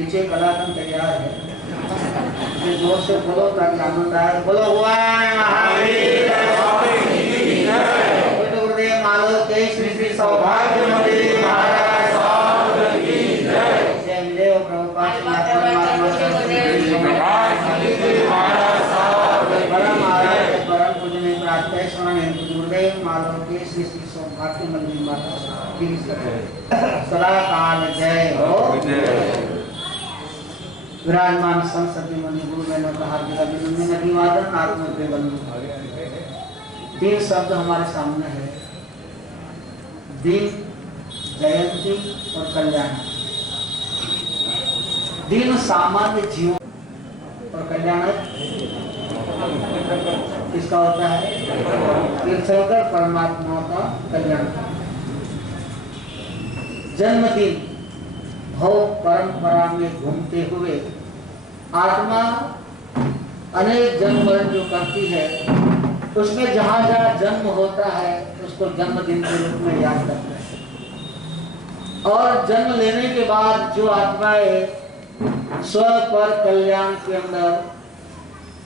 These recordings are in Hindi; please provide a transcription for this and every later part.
नीचे कलाकंद तैयार है, जोर से बोलो ताकि आनंद आए। बोलो गुरुदेव मालो के श्री श्री सौभाग्यवती महाराज साहब की जय। जय देव प्रभुपाद परम पूजनीय प्रातः स्मरण गुरुदेव मालो के श्री श्री सौभाग्यवती माता की सदा काल जय हो। विराजमान संसदीय मणि गुरु मैंने कहा अभिवादन आत्मनिर्भर। तीन शब्द हमारे सामने है, दिन, जयंती और कल्याण। दिन सामान्य जीवन और कल्याण किसका होता है? तीर्थंकर परमात्मा का कल्याण। जन्मदिन भव परंपरा में घूमते हुए आत्मा अनेक जन्म जो करती है, उसमें जहाँ जहाँ जन्म होता है उसको जन्मदिन के रूप में याद करते हैं। और जन्म लेने के बाद जो आत्माएं स्व पर कल्याण के अंदर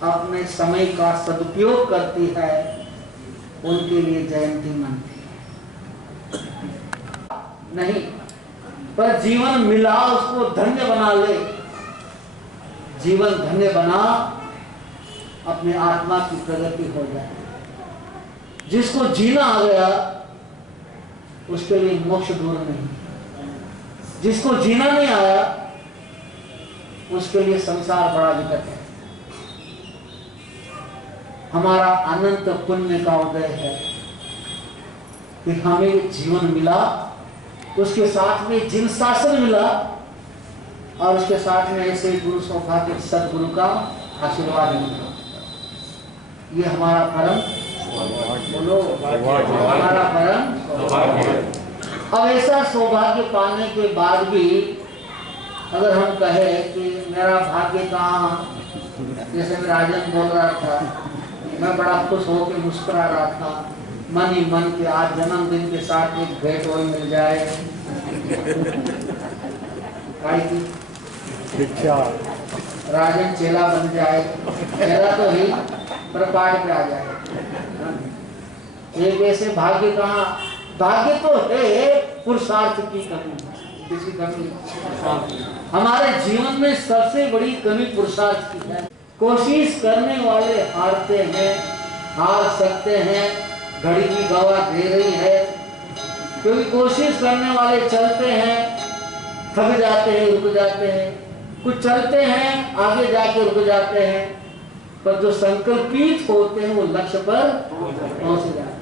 अपने समय का सदुपयोग करती है, उनके लिए जयंती मनती नहीं, पर जीवन मिला उसको धन्य बना ले। जीवन धन्य बना, अपने आत्मा की प्रगति हो जाए। जिसको जीना आ गया उसके लिए मोक्ष दूर नहीं, जिसको जीना नहीं आया उसके लिए संसार बड़ा विकट है। हमारा अनंत पुण्य का उदय है कि हमें जीवन मिला, उसके साथ में जिन शासन मिला और उसके साथ में ऐसे गुरु सौभाग्य सदगुरु का आशीर्वाद मिला। ये हमारा परम, बोलो हमारा परम। अब ऐसा सौभाग्य पाने के बाद भी अगर हम कहे कि मेरा भाग्य कहाँ, जैसे राजन बोल रहा था, मैं बड़ा खुश होकर मुस्कुरा रहा था, मन ही मन के आज जन्मदिन के साथ एक भेंट और मिल जाए, राजन चेला बन जाए, चेला तो ही प्रपाठ पे आ जाए। एक ऐसे भाग्य कहाँ, भाग्य तो है पुरुषार्थ की कमी, किसी कमी। हमारे जीवन में सबसे बड़ी कमी पुरुषार्थ की है। कोशिश करने वाले हारते हैं, हार सकते हैं, घड़ी की गवाह दे रही है, क्योंकि कोशिश करने वाले चलते हैं, थक जाते हैं, रुक जाते हैं, कुछ चलते हैं आगे जाके रुक जाते हैं, पर जो संकल्पित होते हैं वो लक्ष्य पर पहुंच जाते हैं।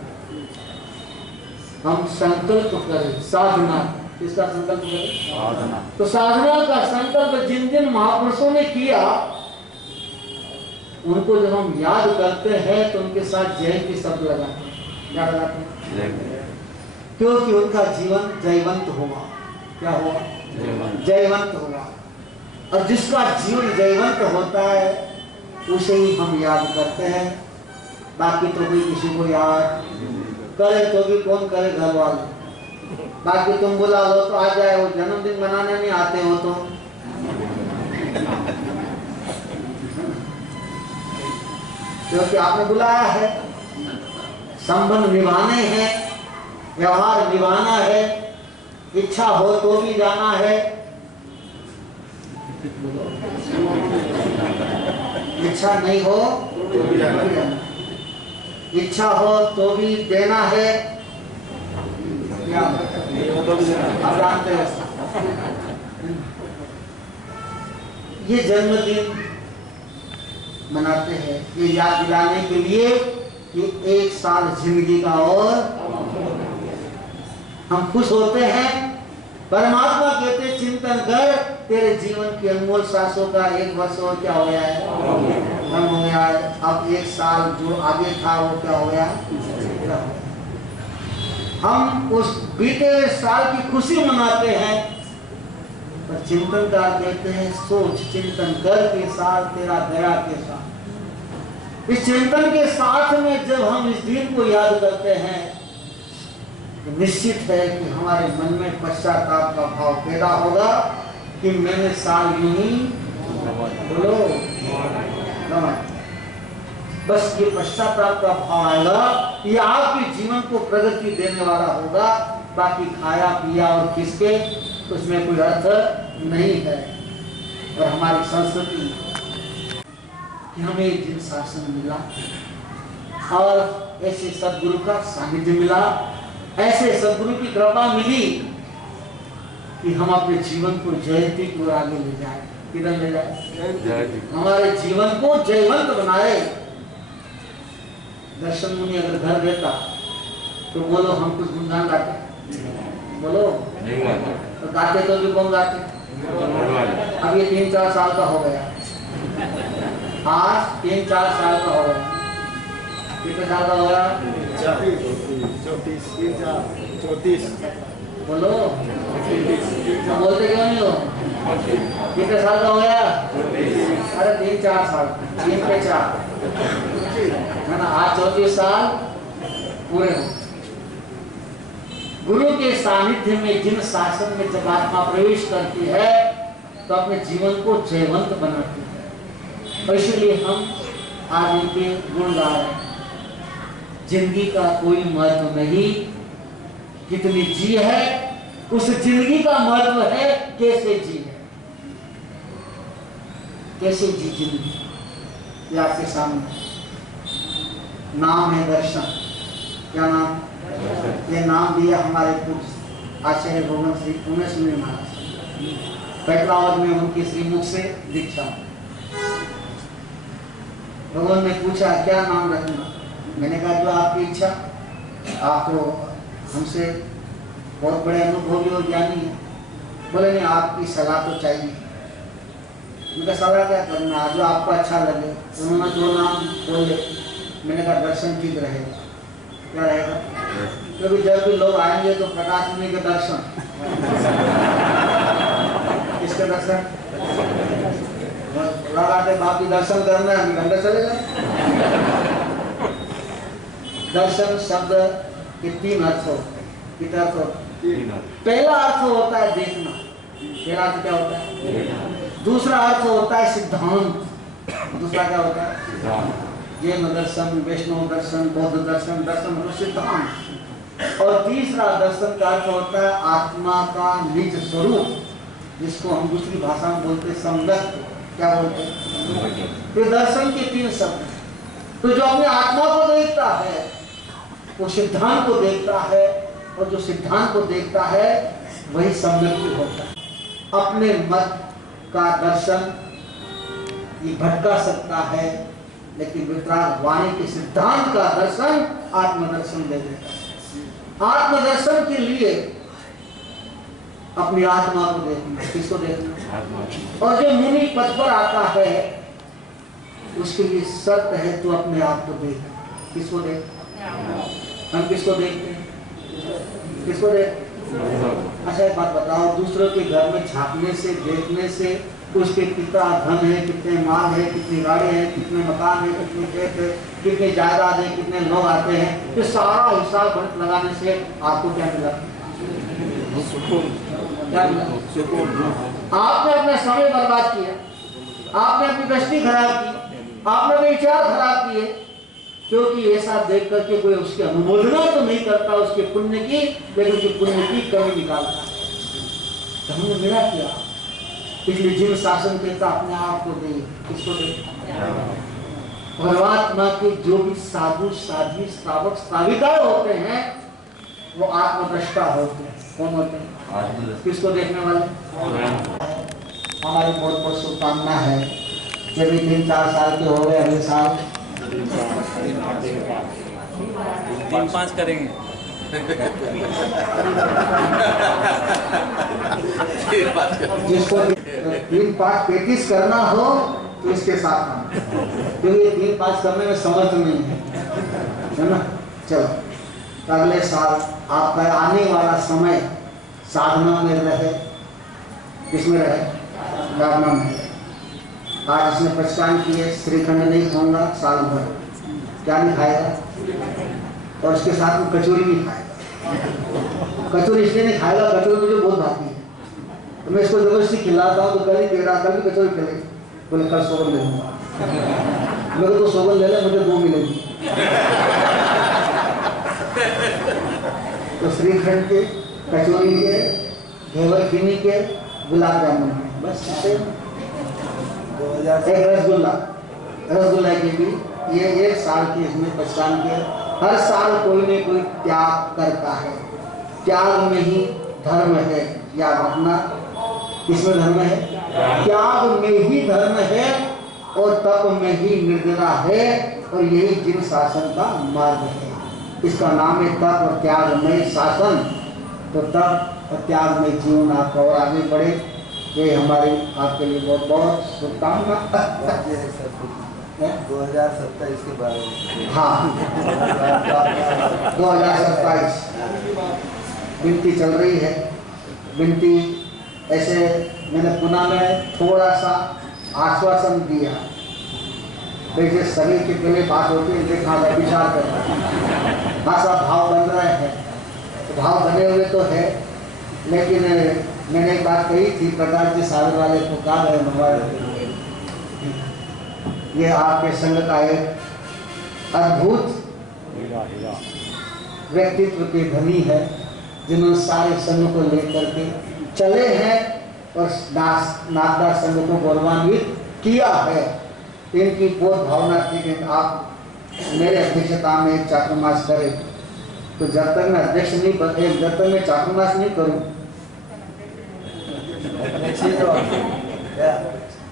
हम संकल्प करें, साधना, इसका संकल्प करें साधना। तो साधना का संकल्प जिन जिन महापुरुषों ने किया, उनको जब हम याद करते हैं तो उनके साथ जयंती शब्द लगाते हैं। क्या लगाते हैं? क्योंकि उनका जीवन जयवंत हुआ। क्या हुआ? जयवंत हुआ। और जिसका जीवन जयवंत होता है उसे ही हम याद करते हैं। बाकी तो कोई किसी को याद करे तो भी कौन करे, घर वाले। बाकी तुम बुला लो तो आ जाए, वो जन्मदिन मनाने नहीं आते हो तो क्योंकि आपने बुलाया है, संबंध निभाने हैं, व्यवहार निभाना है, इच्छा हो तो भी जाना है, इच्छा नहीं हो तो भी जाना, इच्छा हो तो भी देना है। आप जानते हैं ये जन्मदिन मनाते हैं, ये याद दिलाने के लिए कि एक साल जिंदगी का और हम खुश होते हैं। परमात्मा कहते चिंतन कर, तेरे जीवन की अनमोल सांसों का एक वर्ष और क्या हो गया है, कम हो गया है। अब एक साल जो आगे था वो क्या हो गया। हम उस बीते साल की खुशी मनाते हैं, पर चिंतन का कहते हैं सोच चिंतन कर के साल तेरा गया के साथ। इस चिंतन के साथ में जब हम इस दिन को याद करते हैं तो निश्चित है कि हमारे मन में पश्चाताप का भाव पैदा होगा कि मैंने साल यूं ही बोलो बस ये पश्चाताप का भाव आएगा, ये आपके जीवन को प्रगति देने वाला होगा। बाकी खाया पिया और किसके उसमें कोई अर्थ नहीं है। और हमारी संस्कृति कि हमें जिन शासन मिला और ऐसे सदगुरु का सानिध्य मिला, ऐसे सदगुरु की कृपा मिली कि हम अपने जीवन को जयंती को आगे ले जाए। किधर ले जाए? हमारे जीवन को जयवंत बनाए। दर्शन मुनि अगर घर देता तो बोलो हम कुछ गुणगान गाते, बोलो तो गाते तो भी कौन गाते? अब ये 3-4 साल का हो गया, आज 3-4 साल का हो गया। कितने साल का हो गया? 34 बोलो, बोलते क्यों नहीं हो? कितने साल का हो गया? अरे 3-4 साल, 3 पे 4 है ना। आज 34 साल पूरे हो। गुरु के सानिध्य में जिन शासन में जब आत्मा प्रवेश करती है तो अपने जीवन को जयवंत बनाती है। और इसलिए हम आज इनके गुण गा रहे हैं। जिंदगी का कोई महत्व नहीं, कितनी जी है उस जिंदगी का महत्व है कैसे जी है, कैसे जी जिंदगी। ये आपके सामने नाम है दर्शन। क्या नाम? ये नाम दिया हमारे पूज्य आचार्य भगवान श्री उमेश महाराज। पैटलावत में उनके श्रीमुख से दीक्षा। भगवान ने पूछा क्या नाम रखना? मैंने कहा जो आपकी इच्छा। आप तो हमसे बहुत बड़े अनुभवी और ज्ञानी है। बोले नहीं, आपकी सलाह तो चाहिए। उनका सलाह क्या करना, जो आपको अच्छा लगे। उन्होंने जो नाम बोले, मैंने कहा दर्शन ठीक रहेगा। क्या रहेगा? क्योंकि जब भी लोग आएंगे तो प्रकाश मुनि के दर्शन। किसके दर्शन? लगाते बाकी दर्शन करना है, अंदर चलेगा। दर्शन शब्द के 3 अर्थ होते हैं। कितने अर्थ होते हैं? पहला अर्थ होता है देखना। पहला अर्थ क्या होता है? दूसरा अर्थ होता है सिद्धांत। दूसरा क्या होता है? जैन दर्शन, वैष्णव दर्शन, बौद्ध दर्शन। दर्शन मतलब सिद्धांत। और तीसरा दर्शन का अर्थ होता है आत्मा का निज स्वरूप, जिसको हम दूसरी भाषा में बोलते संगत। क्या बोलते हैं? ये दर्शन के 3 शब्द। तो जो अपने आत्मा को देखता है वो सिद्धांत को देखता है, और जो सिद्धांत को देखता है वही सम्यक होता है। अपने मत का दर्शन ये भटका सकता है, लेकिन वितराग वाणी के सिद्धांत का दर्शन आत्मदर्शन दे देता है। आत्मदर्शन के लिए अपनी आत्मा को देखना। किसको देखना? और जो मुनि पद पर आता है उसके लिए शर्त है तो अपने आप को देखना। किसको देख? हम किसको देखते हैं? किसको देखते? अच्छा एक बात बताओ, दूसरों के घर में झांकने से, देखने से उसके कितना धन है, कितने माल है, कितनी गाड़ी है, कितने मकान है, कितने खेत है, कितनी जायदाद है, कितने लोग आते हैं, ये सारा हिसाब गणित लगाने से आपको क्या मिला? क्या मिला? आपने अपना समय बर्बाद किया, आपने अपनी दृष्टि खराब की, आपने अपने विचार खराब किए, क्योंकि ऐसा देख करके कोई उसकी अनुमोदना तो नहीं करता उसके पुण्य की, लेकिन उसके पुण्य की कमी निकालता। तो हमने मिला किया। इसलिए जिन शासन कहता अपने आप को दे। किसको दे? परमात्मा के जो भी साधु साध्वी श्रावक श्राविकाएं होते हैं वो आत्मदृष्टा होते हैं। कौन होते हैं? किसको देखने वाले? हमारी बहुत बहुत शुभकामना है। जब 3-4 साल के हो गए, अगले साल 3-5 करेंगे। जिसको 3-5-35 करना हो तो इसके साथ आना, क्योंकि 3-5 करने में समर्थ नहीं है ना। चलो अगले साल आपका आने वाला समय साधना में रहे। किसमें रहे? साधना में। आज इसने पहचान की है, श्रीखंड नहीं खाऊंगा साल भर। क्या नहीं खाएगा? और उसके साथ में कचौरी नहीं खाएगा। कचौरी इसलिए नहीं खाएगा, कचौरी मुझे बहुत भाती है, मैं इसको जबरदस्ती खिलाता हूँ तो कल ही दे रहा, कल भी कचौड़ी खिलाई, बोले कल सोगन ले लूँगा। मेरे तो सोगन ले ले, मुझे 2 मिलेगी। तो श्रीखंड के, कचौड़ी के, घेवर खीनी के, गुलाब जामुन के, बस एक रसगुल्ला की भी ये 1 साल की इसमें पहचान के हर साल कोई न कोई त्याग करता है। त्याग में ही धर्म है, याद रखना। किसमें धर्म है? त्याग में ही धर्म है और तप में ही निर्जला है, और यही जिन शासन का मार्ग है। इसका नाम है तप और त्याग में शासन। तो तप और त्याग में जीवन आपका और आगे बढ़े, ये हमारी आपके लिए बहुत बहुत शुभकामना। 2027 के बारे में, हाँ 2027 विनती चल रही है। विनती ऐसे मैंने पुणे में थोड़ा सा आश्वासन दिया, जैसे शरीर की पहले बात होती है, देखा विचार करना, भाषा भाव बन रहे हैं, तो भाव बने हुए तो है, लेकिन मैंने एक बात कही थी, प्रकाश जी सागर वाले को कहा है हमारे, ये आपके संघ का एक अद्भुत व्यक्तित्व के धनी है, जिन्होंने सारे संघ को लेकर के चले हैं और नागदा संघ को गौरवान्वित किया है। इनकी बहुत भावना थी कि आप मेरे अध्यक्षता में एक चातुर्मास करें, तो जब तक मैं अध्यक्ष नहीं बने, जब तक मैं चातुर्मास नहीं करूं,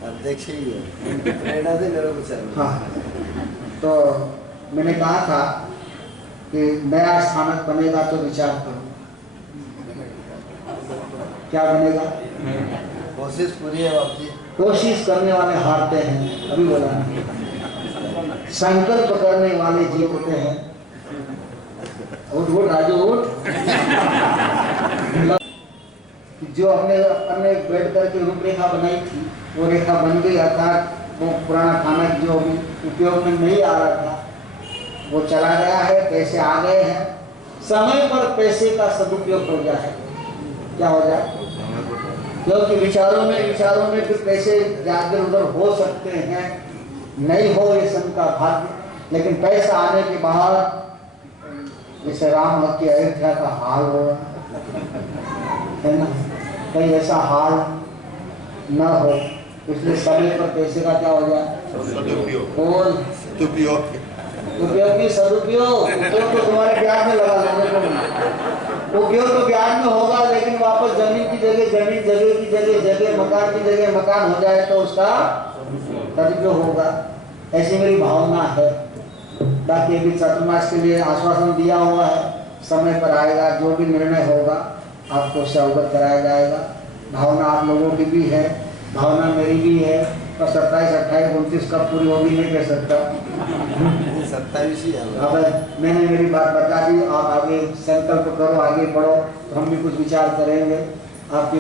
अध्यक्ष ही है, प्रेरणा से मेरे को चल। हाँ, तो मैंने कहा था कि नया स्थानक बनेगा तो विचार करो, क्या बनेगा? कोशिश पूरी है बाप जी। कोशिश करने वाले हारते हैं, अभी बोला नहीं। संकल्प करने वाले जीतते हैं। उठ राजू उठ। जो हमने बैठ करके रूपरेखा बनाई थी, वो रेखा बन गई, अर्थात वो पुराना खाना जो उपयोग में नहीं आ रहा था वो चला गया है, पैसे आ गए हैं। समय पर पैसे का सदुपयोग हो जाए, क्या हो जाए? क्योंकि विचारों में फिर पैसे इधर उधर हो सकते हैं, नहीं हो ये संत का भाग्य, लेकिन पैसा आने के बाद जैसे राम की अयोध्या का हाल हो, है ना, कहीं ऐसा हाल न हो, इसलिए समय पर पैसे का क्या हो जाए? उपयोग की सदुपयोग। उपयोग तो तुम्हारे ब्याज में लगा लोगे, उपयोग तो ब्याज में होगा, लेकिन वापस जमीन की जगह जमीन, जगह की जगह जगह, मकान की जगह मकान हो जाए तो उसका सदुपयोग होगा। ऐसी मेरी भावना है। बाकी अभी चातुर्मास के लिए आश्वासन दिया हुआ है, समय पर आएगा, जो भी निर्णय होगा आपको उससे अवगत कराया जाएगा। भावना आप लोगों की भी है, भावना मेरी भी है, और 27, 28, 29 कब पूरी होगी नहीं कह सकता। 27 ही है। अब मैंने मेरी बात बता दी, आप आगे संकल्प करो, आगे बढ़ो, तो हम भी कुछ विचार करेंगे। आपकी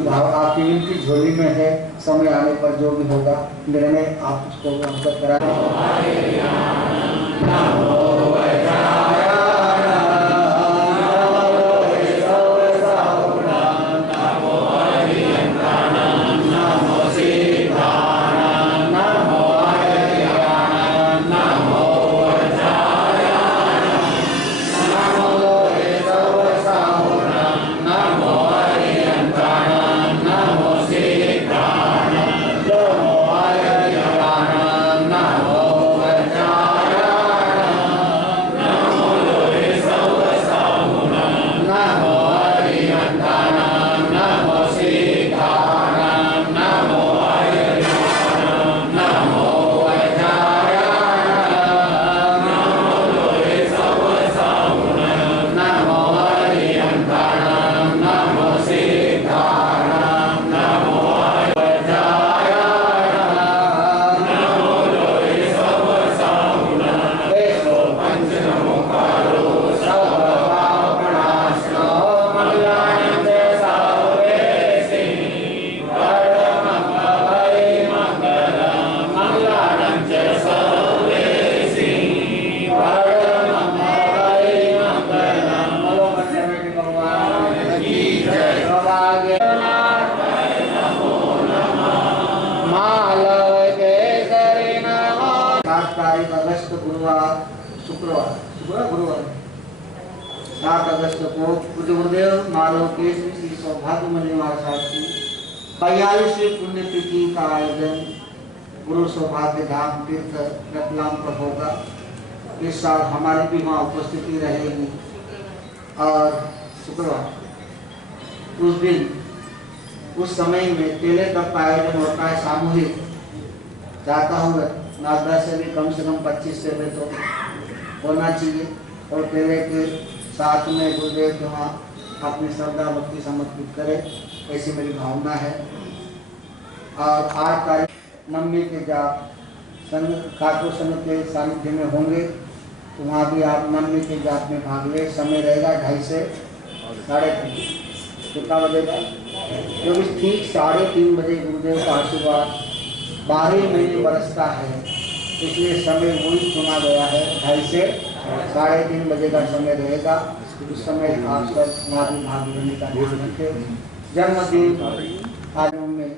विनती झोली में है, समय आने पर जो भी होगा निर्णय आप उसको अवगत कराएंगे। तारीख अगस्त गुरुवार गुरुवार 7 अगस्त को पूज्य गुरुदेव माधव केसरी श्री सौभाग्यमणि महाराज की 42वीं पुण्यतिथि का आयोजन गुरु सौभाग्य धाम तीर्थ रतलाम पर होगा। इस साल हमारी भी वहाँ उपस्थिति रहेगी और शुक्रवार उस दिन उस समय में केले तक का आयोजन होता है सामूहिक। चाहता हूँ नागदा से भी कम से कम 25 से तो होना चाहिए और केले के साथ में गुरुदेव के वहाँ अपनी श्रद्धा भक्ति समर्पित करे, ऐसी मेरी भावना है। और 8 तारीख मम्मी के जाप संघ खाटू संघ के सानिध्य में होंगे, तो वहाँ भी आप मम्मी के जाप में भाग ले। समय रहेगा 2:30 से 3:30। कितना बजेगा? क्योंकि ठीक 3:30 बजे गुरुदेव का आशीर्वाद 12 महीने बरसता है, इसलिए समय वही चुना गया है। 2:30 से 3:30 बजे का समय रहेगा। उस समय आप सब वहाँ भी भाग लेने का ध्यान रखें। जन्मदिन आदि में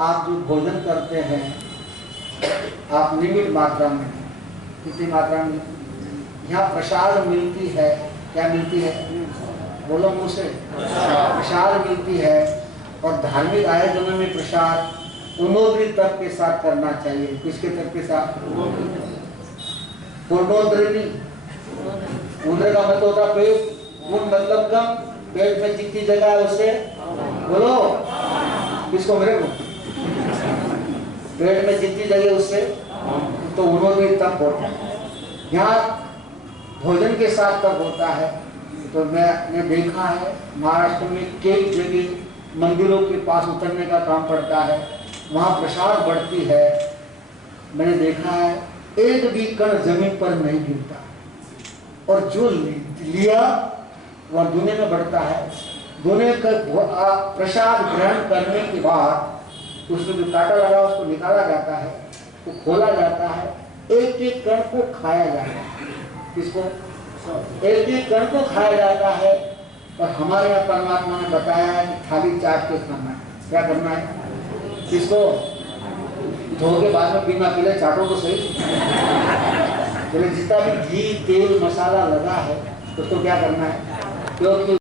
आप जो भोजन करते हैं आप नियमित मात्रा में, कितनी मात्रा में? यहाँ प्रसाद मिलती है। क्या मिलती है? बोलो मुँह से। प्रसाद मिलती है और धार्मिक आयोजनों में प्रसाद उन्नोदरी तप के साथ करना चाहिए। किसके तप के साथ? पूर्णोदरी। उदर का मतलब होता पेट, मुंह मतलब कम, पेट में जितनी जगह है उससे बोलो। किसको? मेरे को। पेट में जितनी जगह उससे तो उन्होंने तप होता है। यहाँ भोजन के साथ तप होता है। तो मैंने देखा है महाराष्ट्र में कई जगह मंदिरों के पास उतरने का काम पड़ता है, वहाँ प्रसाद बढ़ती है। मैंने देखा है एक भी कण जमीन पर नहीं गिरता और जो लिया वह दुनिया में बढ़ता है। दुनिया का प्रसाद ग्रहण करने के बाद उसमें जो कांटा लगा उसको निकाला जाता है, तो खोला जाता है, एक एक कण को खाया जाता है। किसको? एक एक कण को खाया जाता है। और हमारे यहाँ परमात्मा ने बताया है कि थाली चाट के खाना है। क्या करना है? किसको? धो के बाद में बिना पीले चाटो तो सही। जितना भी घी तेल मसाला लगा है उसको क्या करना है? क्योंकि